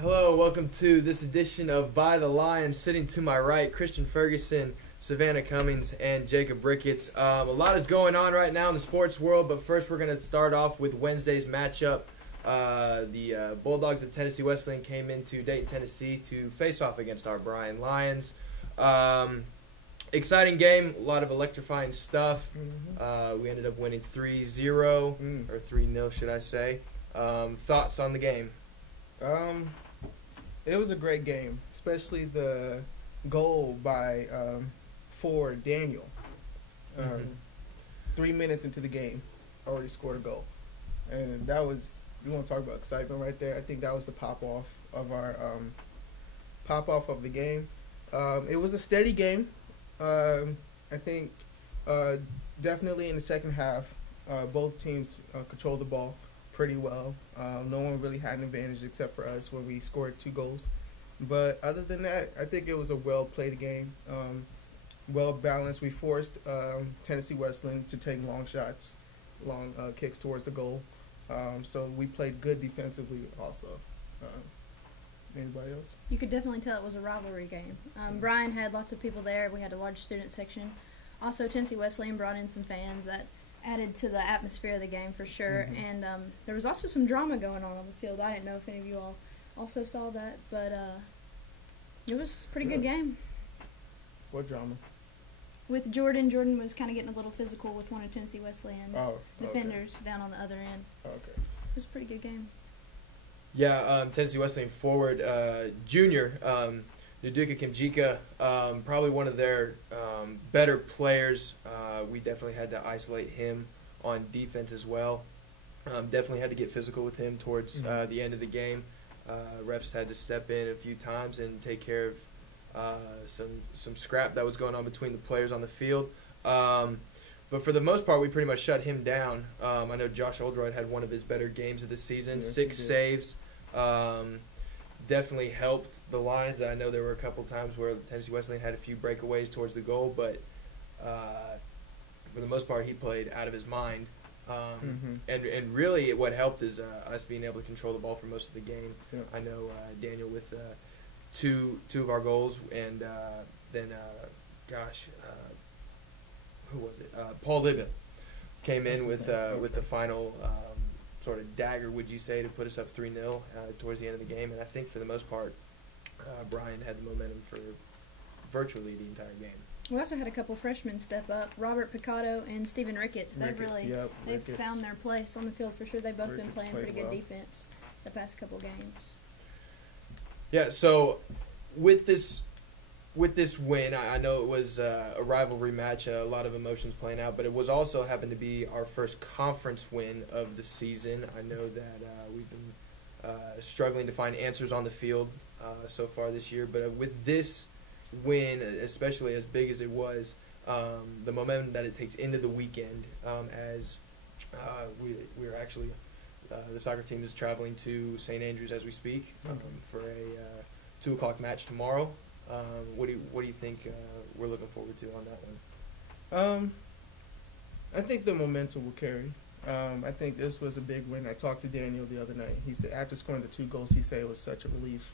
Hello, welcome to this edition of By the Lion. Sitting to my right, Christian Ferguson, Savannah Cummings, and Jacob Ricketts. A lot is going on right now in the sports world, but first we're going to start off with Wednesday's matchup. The Bulldogs of Tennessee Wesleyan came into Dayton, Tennessee to face off against our Bryan Lions. Exciting game, a lot of electrifying stuff. We ended up winning 3-0, or 3-0 should I say. Thoughts on the game? It was a great game, especially the goal by for Daniel. 3 minutes into the game, already scored a goal, and that was, you want to talk about excitement right there. I think that was the pop off of the game. It was a steady game. I think definitely in the second half, both teams controlled the ball pretty well. No one really had an advantage except for us when we scored 2 goals. But other than that, I think it was a well-played game, well-balanced. We forced Tennessee Wesleyan to take long shots, long kicks towards the goal. So we played good defensively also. Anybody else? You could definitely tell it was a rivalry game. Bryan had lots of people there. We had a large student section. Also, Tennessee Wesleyan brought in some fans that added to the atmosphere of the game for sure. And there was also some drama going on the field. I didn't know if any of you all also saw that, but it was a pretty good game. What drama? With Jordan was kind of getting a little physical with one of Tennessee Wesleyan's defenders down on the other end. Okay. It was a pretty good game. Yeah, Tennessee Wesleyan forward, junior, Nduka Kimjika, probably one of their better players. We definitely had to isolate him on defense as well. Definitely had to get physical with him towards the end of the game. Refs had to step in a few times and take care of some scrap that was going on between the players on the field. But for the most part, we pretty much shut him down. I know Josh Oldroyd had one of his better games of the season, Yes, 6 saves. Definitely helped the Lions. I know there were a couple times where Tennessee Wesleyan had a few breakaways towards the goal, but for the most part, he played out of his mind. And really what helped is us being able to control the ball for most of the game. Yeah. I know Daniel with two of our goals, and then who was it? Paul Libben came in with the final sort of dagger, would you say, to put us up 3-0 towards the end of the game. And I think for the most part, Bryan had the momentum for virtually the entire game. We also had a couple freshmen step up, Robert Picotto and Stephen Ricketts. They've found their place on the field for sure. They've both been playing pretty good defense the past couple games. Yeah, so with this win, I know it was a rivalry match, a lot of emotions playing out, but it was also happened to be our first conference win of the season. I know that we've been struggling to find answers on the field so far this year, but with this win, especially as big as it was, the momentum that it takes into the weekend, as we're actually the soccer team is traveling to St. Andrews as we speak for a 2 o'clock match tomorrow. What do you think we're looking forward to on that one? I think the momentum will carry. I think this was a big win. I talked to Daniel the other night. He said after scoring the 2 goals, he said it was such a relief.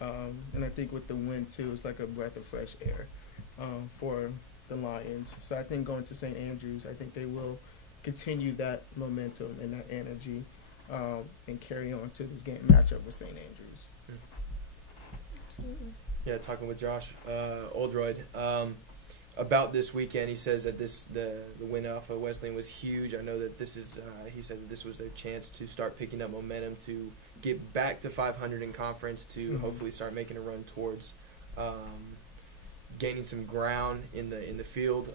And I think with the win too, it's like a breath of fresh air for the Lions. So I think going to St. Andrews, I think they will continue that momentum and that energy and carry on to this game matchup with St. Andrews. Absolutely. Yeah, talking with Josh Oldroyd about this weekend, he says that the win off of Wesleyan was huge. I know that this is he said that this was their chance to start picking up momentum to get back to 500 in conference, to hopefully start making a run towards gaining some ground in the field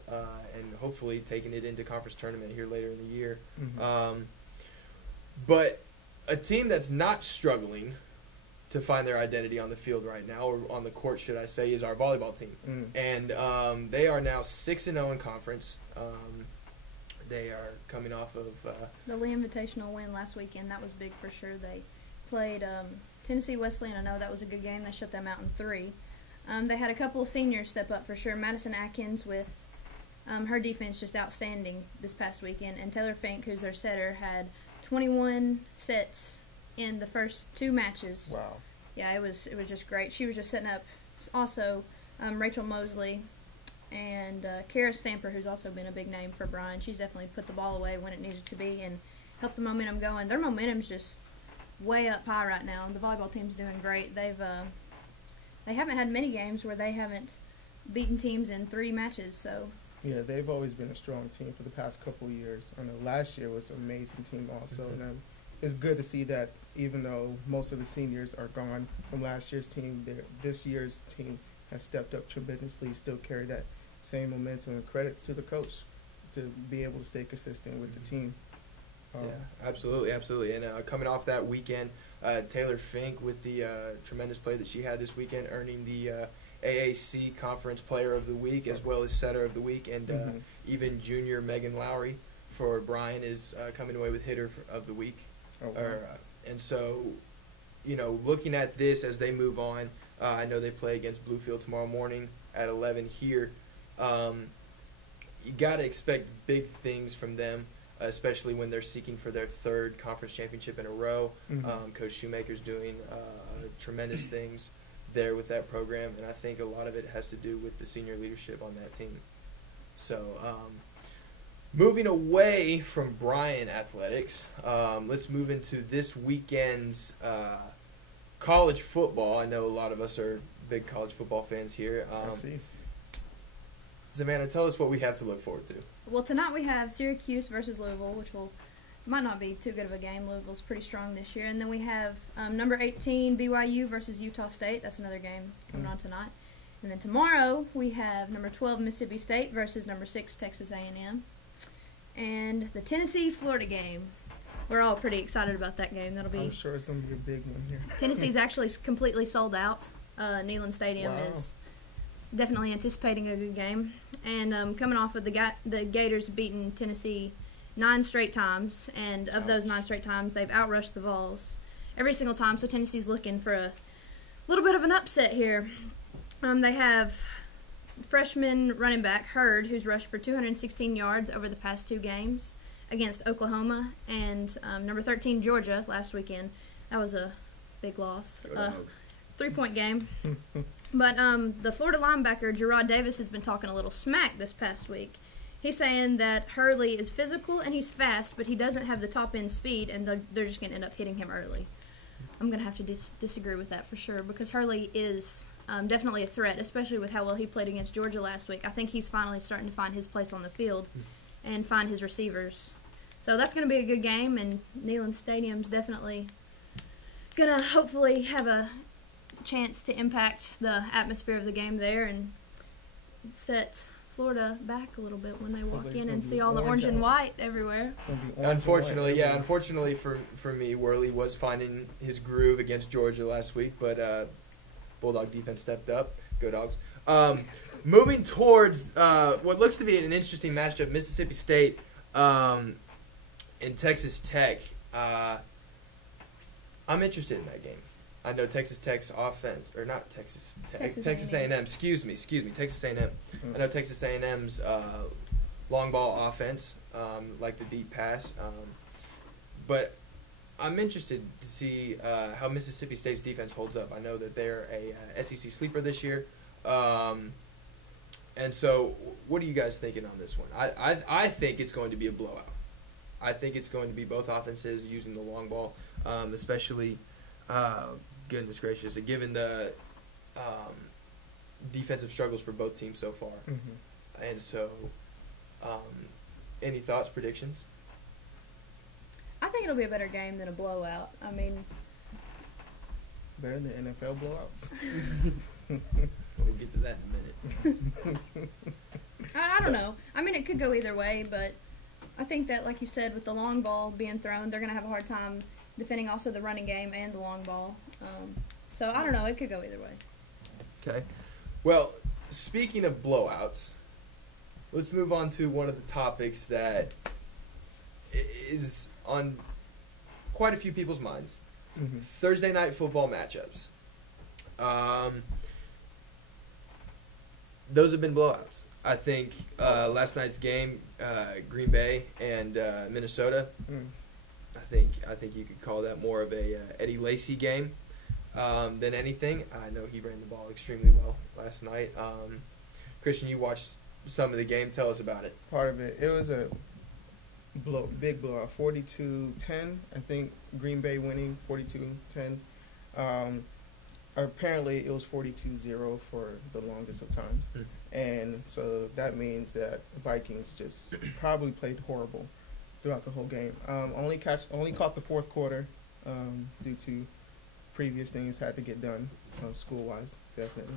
and hopefully taking it into conference tournament here later in the year. But a team that's not struggling to find their identity on the field right now, or on the court, should I say, is our volleyball team. And they are now 6-0 in conference. They are coming off of the Lee Invitational win last weekend. That was big for sure. They played Tennessee Wesleyan. I know that was a good game. They shut them out in 3. They had a couple of seniors step up for sure. Madison Atkins with her defense just outstanding this past weekend. And Taylor Fink, who's their setter, had 21 sets in the first 2 matches. Wow. yeah, it was just great. She was just setting up. Also, Rachel Mosley and Kara Stamper, who's also been a big name for Bryan. She's definitely put the ball away when it needed to be and helped the momentum going. Their momentum's just way up high right now. The volleyball team's doing great. They haven't had many games where they haven't beaten teams in 3 matches. So yeah, they've always been a strong team for the past couple of years. I know last year was an amazing team also, and it's good to see that even though most of the seniors are gone from last year's team, this year's team has stepped up tremendously, still carry that same momentum, and credits to the coach to be able to stay consistent with the team. Yeah, absolutely. And coming off that weekend, Taylor Fink with the tremendous play that she had this weekend, earning the AAC Conference Player of the Week as well as Setter of the Week, and even junior Megan Lowry for Bryan is coming away with Hitter of the Week. Oh, wow. And so, looking at this as they move on, I know they play against Bluefield tomorrow morning at 11 here. You got to expect big things from them, especially when they're seeking for their 3rd conference championship in a row. Coach Shoemaker's doing tremendous things there with that program, and I think a lot of it has to do with the senior leadership on that team. So, moving away from Bryan athletics, let's move into this weekend's college football. I know a lot of us are big college football fans here. I see. Savannah, tell us what we have to look forward to. well, tonight we have Syracuse versus Louisville, which might not be too good of a game. Louisville's pretty strong this year. And then we have number 18 BYU versus Utah State. That's another game coming on tonight. And then tomorrow we have number 12 Mississippi State versus number 6 Texas A&M. And the Tennessee-Florida game. We're all pretty excited about that game. I'm sure it's going to be a big one here. Tennessee's actually completely sold out. Neyland Stadium is definitely anticipating a good game. And coming off of the Gators beating Tennessee 9 straight times, and of those 9 straight times, they've outrushed the Vols every single time. So Tennessee's looking for a little bit of an upset here. They have freshman running back Hurd, who's rushed for 216 yards over the past 2 games against Oklahoma, and number 13 Georgia last weekend. That was a big loss. 3-point game. But the Florida linebacker Gerard Davis has been talking a little smack this past week. He's saying that Hurley is physical and he's fast, but he doesn't have the top-end speed, and they're just going to end up hitting him early. I'm going to have to disagree with that for sure, because Hurley is definitely a threat, especially with how well he played against Georgia last week. I think he's finally starting to find his place on the field and find his receivers. So that's going to be a good game, and Neyland Stadium's definitely going to hopefully have a chance to impact the atmosphere of the game there and set Florida back a little bit when they walk in and see all the orange and white everywhere. Unfortunately for me, Worley was finding his groove against Georgia last week, but Bulldog defense stepped up. Go Dogs. Moving towards what looks to be an interesting matchup, Mississippi State and Texas Tech. I'm interested in that game. I know Texas Tech's offense, or not Texas Tech, Texas A&M. Excuse me, Texas A&M. I know Texas A&M's long ball offense, like the deep pass, but I'm interested to see how Mississippi State's defense holds up. I know that they're a SEC sleeper this year, and so what are you guys thinking on this one? I think it's going to be a blowout. I think it's going to be both offenses using the long ball, especially. Goodness gracious, given the defensive struggles for both teams so far. And so, any thoughts, predictions? I think it'll be a better game than a blowout. I mean, better than NFL blowouts? We'll get to that in a minute. I don't know. I mean, it could go either way, but I think that, like you said, with the long ball being thrown, they're going to have a hard time defending also the running game and the long ball. So I don't know. It could go either way. Okay. Well, speaking of blowouts, let's move on to one of the topics that is on quite a few people's minds. Thursday night football matchups. Those have been blowouts. I think last night's game, Green Bay and Minnesota, I think you could call that more of a Eddie Lacy game. than anything. I know he ran the ball extremely well last night. Christian, you watched some of the game. Tell us about it. Part of it was a big blowout, 42-10. I think Green Bay winning 42-10. Apparently, it was 42-0 for the longest of times. And so that means that the Vikings just probably played horrible throughout the whole game. Only caught the fourth quarter due to previous things had to get done school-wise, definitely.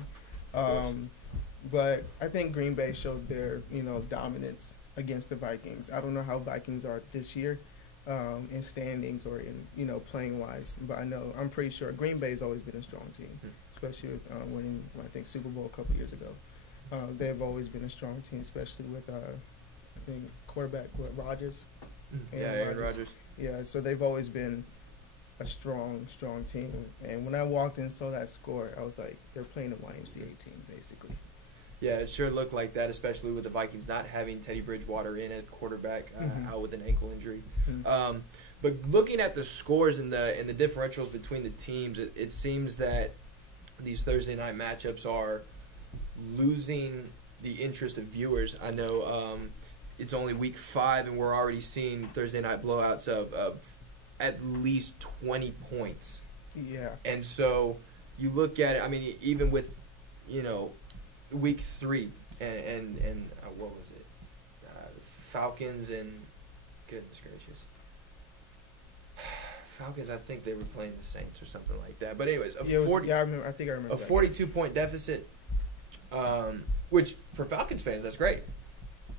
But I think Green Bay showed their dominance against the Vikings. I don't know how Vikings are this year in standings or in playing-wise, but I'm pretty sure Green Bay's always been a strong team, especially with winning I think Super Bowl a couple years ago. They've always been a strong team, especially with I think quarterback Rodgers. Aaron Rodgers. Yeah, so they've always been a strong team. And when I walked in and saw that score, I was like, they're playing a YMCA team, basically. Yeah, it sure looked like that, especially with the Vikings not having Teddy Bridgewater in at quarterback, out with an ankle injury. But looking at the scores and the differentials between the teams, it seems that these Thursday night matchups are losing the interest of viewers. I know it's only week 5, and we're already seeing Thursday night blowouts of at least 20 points. Yeah. And so you look at it, I mean, even with, week 3 and what was it? Falcons and, goodness gracious. Falcons, I think they were playing the Saints or something like that. But anyways, I remember. I think I remember a 42-point deficit, which for Falcons fans, that's great.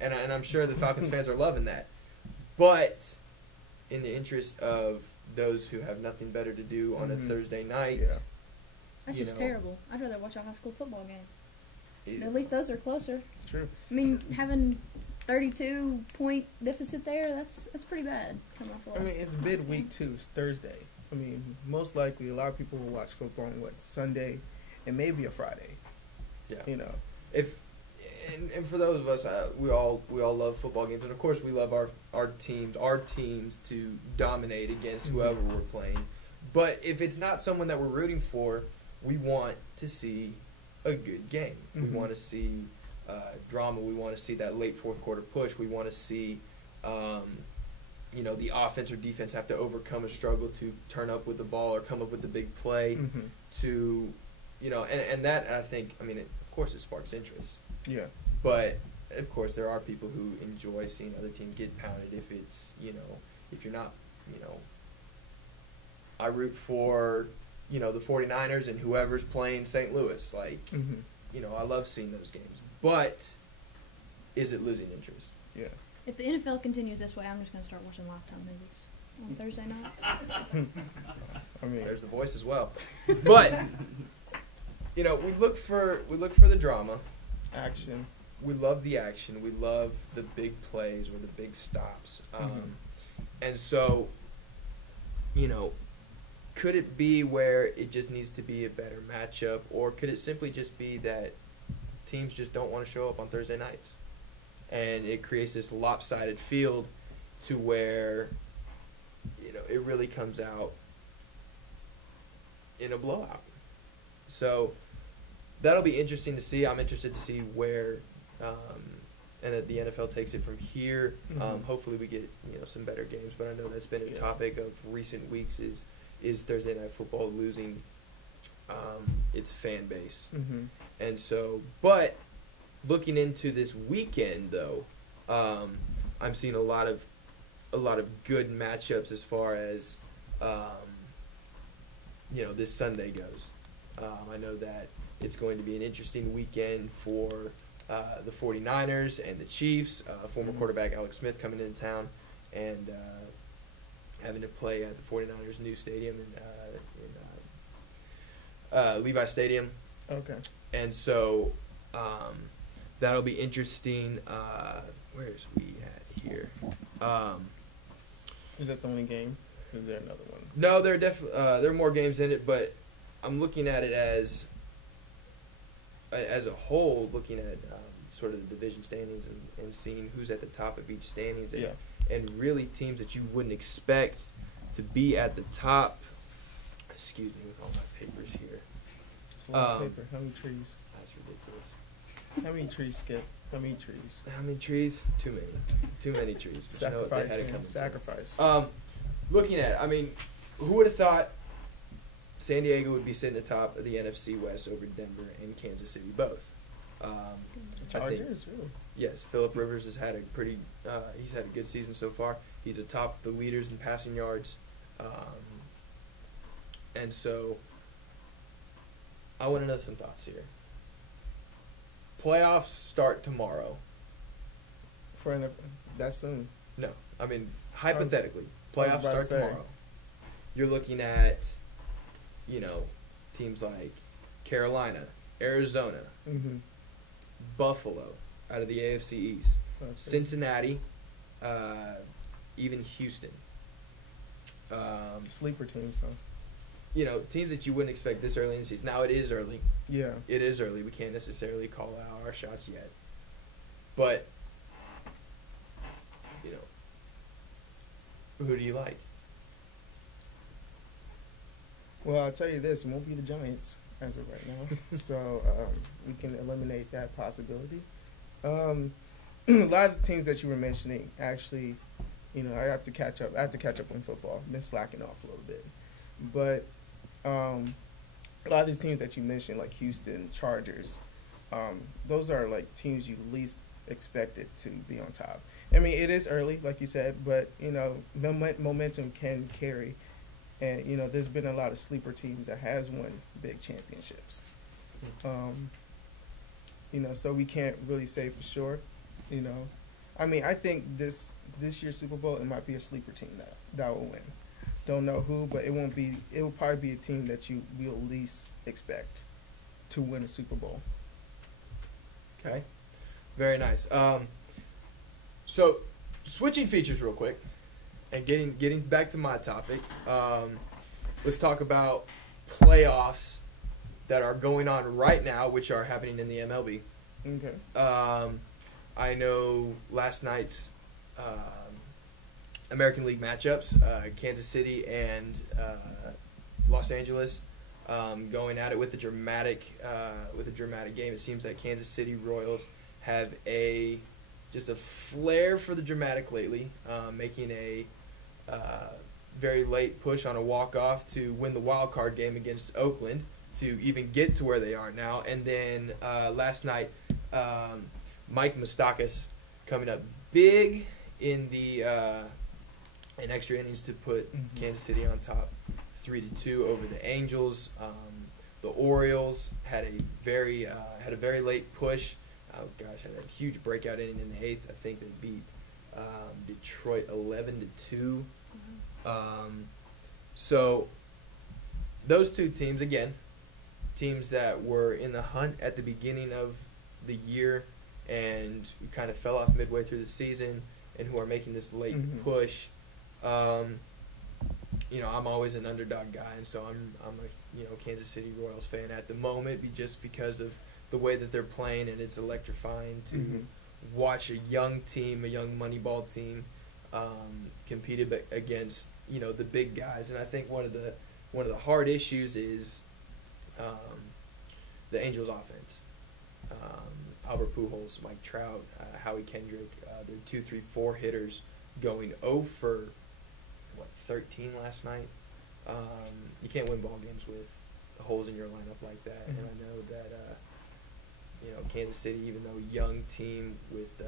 And I'm sure the Falcons fans are loving that. But in the interest of those who have nothing better to do on a Thursday night. Yeah. That's just terrible. I'd rather watch a high school football game. Easy. At least those are closer. True. I mean, having 32-point deficit there, that's pretty bad. It's midweek too. It's Thursday. I mean, most likely a lot of people will watch football on Sunday and maybe a Friday. Yeah. And for those of us, we all love football games, and of course we love our teams to dominate against whoever we're playing. But if it's not someone that we're rooting for, we want to see a good game. We want to see drama. We want to see that late fourth quarter push. We want to see, the offense or defense have to overcome a struggle to turn up with the ball or come up with the big play. To, and that I think, of course it sparks interest. Yeah. But of course there are people who enjoy seeing other teams get pounded. If it's if you're not I root for the 49ers and whoever's playing St. Louis. I love seeing those games. But is it losing interest? Yeah. If the NFL continues this way, I'm just going to start watching Lifetime movies on Thursday nights. There's the voice as well. But we look for the drama, action. We love the action. We love the big plays or the big stops. And so, could it be where it just needs to be a better matchup, or could it simply just be that teams just don't want to show up on Thursday nights? And it creates this lopsided field to where, it really comes out in a blowout. So that'll be interesting to see. I'm interested to see where and that the NFL takes it from here. Hopefully we get some better games, but I know that's been a topic of recent weeks is Thursday Night Football losing its fan base. And so, but looking into this weekend though, I'm seeing a lot of good matchups as far as this Sunday goes. I know that it's going to be an interesting weekend for the 49ers and the Chiefs. Former quarterback Alex Smith coming into town and having to play at the 49ers' new stadium in Levi Stadium. Okay. And so that'll be interesting. Where's we at here? Is that the only game? Is there another one? No, there are more games in it, but I'm looking at it as a whole, looking at sort of the division standings and seeing who's at the top of each standings, and really teams that you wouldn't expect to be at the top. Excuse me with all my papers here. It's a lot of paper. How many trees? That's ridiculous. How many trees, Skip? How many trees? How many trees? Too many. Too many trees. But you know what, they Sacrifice, had it man. coming. Sacrifice. Looking at it, I mean, who would have thought San Diego would be sitting atop of the NFC West over Denver and Kansas City both? The I think- Chargers, really. Yes, Phillip Rivers has had a pretty. He's had a good season so far. He's atop the leaders in passing yards, and so I want to know some thoughts here. Playoffs start tomorrow. That's soon. No, I mean hypothetically, I was playoffs about to start say. tomorrow. You're looking at, teams like Carolina, Arizona, Mm-hmm. Buffalo out of the AFC East, Cincinnati, even Houston. Sleeper teams, huh? Teams that you wouldn't expect this early in the season. Now it is early. Yeah. It is early. We can't necessarily call out our shots yet. But, who do you like? Well, I'll tell you this: it won't be the Giants as of right now, so we can eliminate that possibility. A lot of the teams that you were mentioning, actually, I have to catch up. I have to catch up on football. I've been slacking off a little bit, but a lot of these teams that you mentioned, like Houston, Chargers, those are like teams you least expected to be on top. I mean, it is early, like you said, but momentum can carry. And, there's been a lot of sleeper teams that has won big championships. So we can't really say for sure, I mean, I think this year's Super Bowl, it might be a sleeper team that will win. Don't know who, but it will probably be a team that you will least expect to win a Super Bowl. Okay. Very nice. So, switching features real quick. And getting back to my topic, let's talk about playoffs that are going on right now, which are happening in the MLB. Okay. I know last night's American League matchups, Kansas City and Los Angeles, going at it with a dramatic game. It seems that Kansas City Royals have just a flair for the dramatic lately, making a very late push on a walk-off to win the wild card game against Oakland to even get to where they are now. And then last night, Mike Moustakas coming up big in extra innings to put Kansas City on top 3-2 over the Angels. The Orioles had a very late push. Oh gosh, had a huge breakout inning in the 8th. I think they beat Detroit 11-2. So those two teams, again, teams that were in the hunt at the beginning of the year and kind of fell off midway through the season, and who are making this late push. I'm always an underdog guy, and so I'm a Kansas City Royals fan at the moment, just because of the way that they're playing, and it's electrifying to watch a young team, a young Moneyball team, compete against the big guys. And I think one of the hard issues is the Angels' offense. Albert Pujols, Mike Trout, Howie Kendrick, their 2, 3, 4 hitters going 0 for 13 last night. You can't win ball games with holes in your lineup like that. And I know that Kansas City, even though a young team with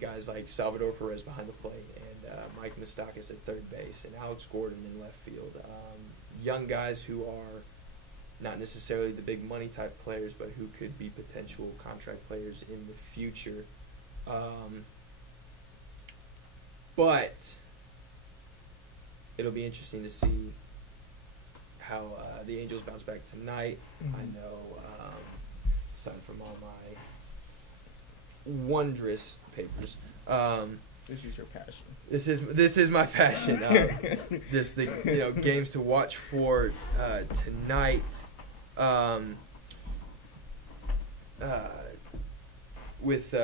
guys like Salvador Perez behind the plate and Mike Moustakas at third base and Alex Gordon in left field, young guys who are not necessarily the big money type players, but who could be potential contract players in the future. But it'll be interesting to see how the Angels bounce back tonight. I know, aside from all my wondrous papers, this is your passion. This is my passion. Just the games to watch for tonight. With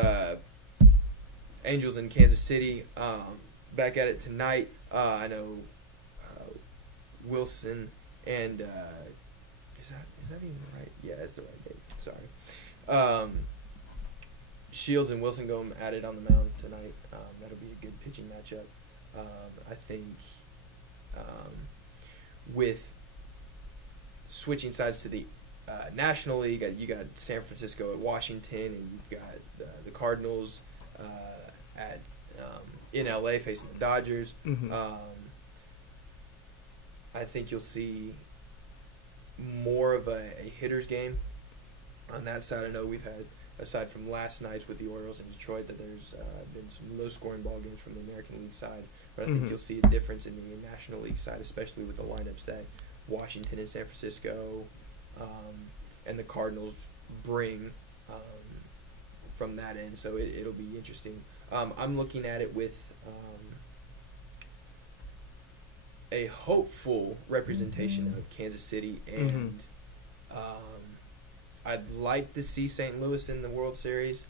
Angels in Kansas City, back at it tonight. I know Wilson, and is that even right? Yeah, that's the right date. Sorry. Shields and Wilson going at it on the mound tonight. That'll be a good pitching matchup. I think with switching sides to the National League, you got San Francisco at Washington, and you've got the Cardinals at in LA facing the Dodgers. Mm-hmm. I think you'll see more of a hitter's game on that side. I know we've had, aside from last night's with the Orioles in Detroit, that there's been some low-scoring ball games from the American League side. But I think Mm-hmm. you'll see a difference in the National League side, especially with the lineups that Washington and San Francisco and the Cardinals bring from that end. So it'll be interesting. I'm looking at it with a hopeful representation of Kansas City, and I'd like to see St. Louis in the World Series,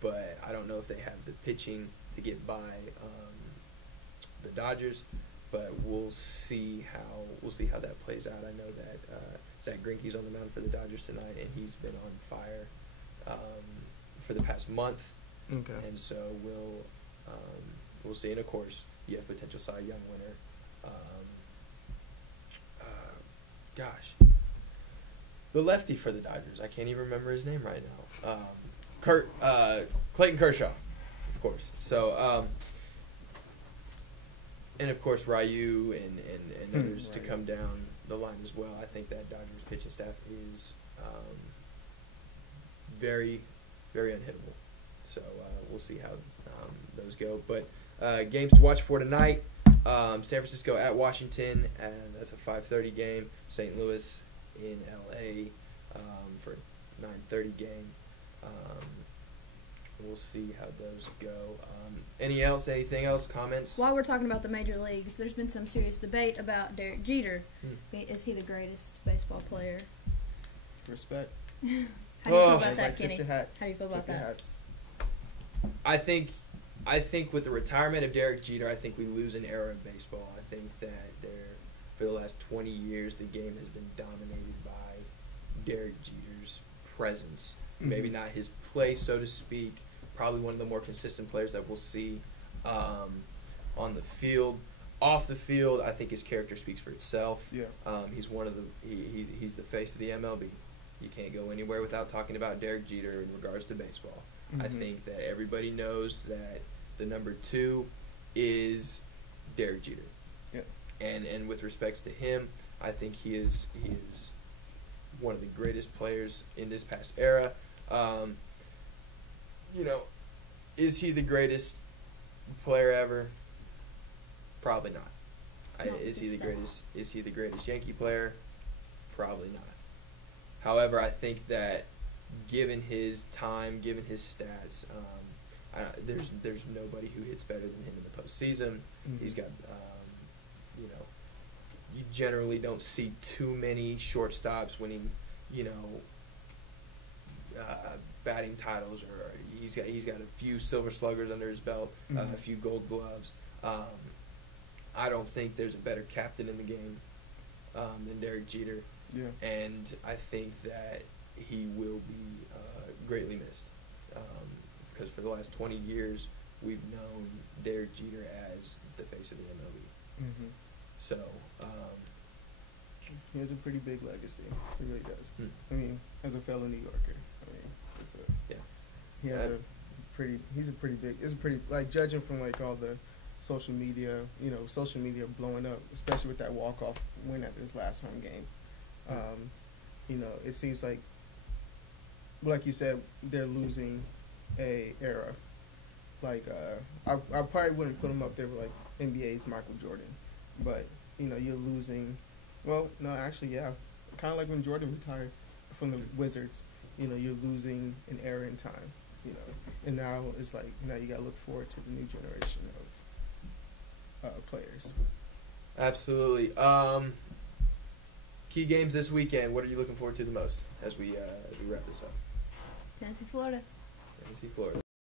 but I don't know if they have the pitching to get by the Dodgers. But we'll see how that plays out. I know that Zach Greinke's on the mound for the Dodgers tonight, and he's been on fire for the past month. Okay. And so we'll see. And of course, you have potential Cy Young winner. The lefty for the Dodgers. I can't even remember his name right now. Clayton Kershaw, of course. So, and of course Ryu and others to come down the line as well. I think that Dodgers pitching staff is very, very unhittable. So we'll see how those go. But games to watch for tonight. San Francisco at Washington, and that's a 5:30 game. St. Louis in LA for a 9:30 game. We'll see how those go. Anything else? Comments? While we're talking about the major leagues, there's been some serious debate about Derek Jeter. Is he the greatest baseball player? Respect. How do you feel about that, Like, tip Kenny? your hat. How do you feel about Tip your that? hats. I think with the retirement of Derek Jeter, I think we lose an era of baseball. I think that for the last 20 years, the game has been dominated by Derek Jeter's presence. Mm-hmm. Maybe not his play, so to speak. Probably one of the more consistent players that we'll see on the field. Off the field, I think his character speaks for itself. Yeah. He's he's the face of the MLB. You can't go anywhere without talking about Derek Jeter in regards to baseball. Mm-hmm. I think that everybody knows that the number 2 is Derek Jeter. Yeah. And with respects to him, I think he is one of the greatest players in this past era. Is he the greatest player ever? Probably not. Not Is he the so. greatest? Is he the greatest Yankee player? Probably not. However, I think that given his time, given his stats, there's nobody who hits better than him in the postseason. Mm-hmm. He's got, you generally don't see too many shortstops winning, batting titles, or he's got a few Silver Sluggers under his belt, Mm-hmm. a few Gold Gloves. I don't think there's a better captain in the game than Derek Jeter. Yeah. And I think that he will be greatly missed because for the last 20 years we've known Derek Jeter as the face of the MLB. Mm-hmm. So He has a pretty big legacy. He really does. Hmm. I mean, as a fellow New Yorker, Yeah. He has He's a pretty big. It's a pretty, like, judging from like all the social media blowing up, especially with that walk-off win at his last home game. It seems like you said, they're losing a era. Like, I probably wouldn't put him up there with like NBA's Michael Jordan, but you're losing. Well, no, actually, yeah, kind of like when Jordan retired from the Wizards. You're losing an era in time. And now it's like you gotta look forward to the new generation of players. Absolutely. Key games this weekend. What are you looking forward to the most as we wrap this up? Tennessee, Florida. Tennessee, Florida.